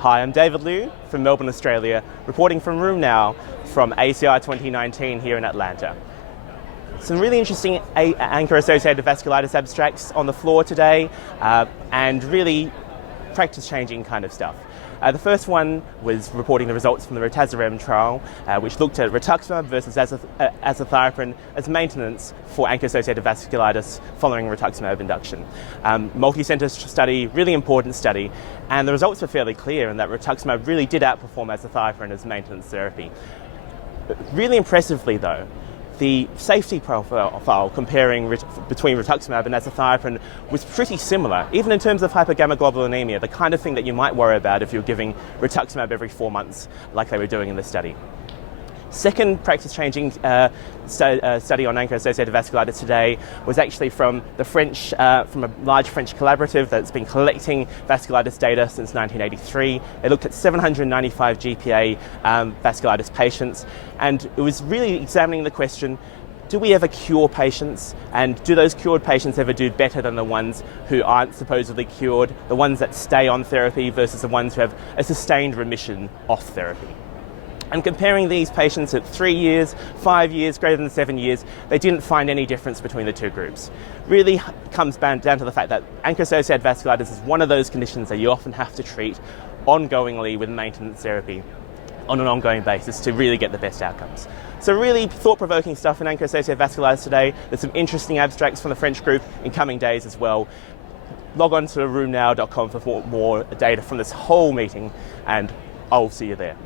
Hi, I'm David Liew from Melbourne, Australia, reporting from Room Now from ACI 2019 here in Atlanta. Some really interesting ANCA-Associated vasculitis abstracts on the floor today, and really practice-changing kind of stuff. The first one was reporting the results from the retatrutide trial, which looked at rituximab versus azathioprine as maintenance for ANCA-associated vasculitis following rituximab induction. Multi-centre study, really important study, and the results were fairly clear in that rituximab really did outperform azathioprine as maintenance therapy. Really impressively though, the safety profile comparing between rituximab and azathioprine was pretty similar, even in terms of hypergammaglobulinemia, the kind of thing that you might worry about if you're giving rituximab every 4 months, like they were doing in the study. Second practice-changing study on ANCA-associated vasculitis today was actually from from a large French collaborative that's been collecting vasculitis data since 1983. It looked at 795 GPA vasculitis patients, and it was really examining the question, do we ever cure patients, and do those cured patients ever do better than the ones who aren't supposedly cured, the ones that stay on therapy versus the ones who have a sustained remission off therapy? And comparing these patients at 3 years, 5 years, greater than 7 years, they didn't find any difference between the two groups. Really comes down to the fact that ANCA-associated vasculitis is one of those conditions that you often have to treat ongoingly with maintenance therapy on an ongoing basis to really get the best outcomes. So really thought-provoking stuff in ANCA-associated vasculitis today. There's some interesting abstracts from the French group in coming days as well. Log on to roomnow.com for more data from this whole meeting, and I'll see you there.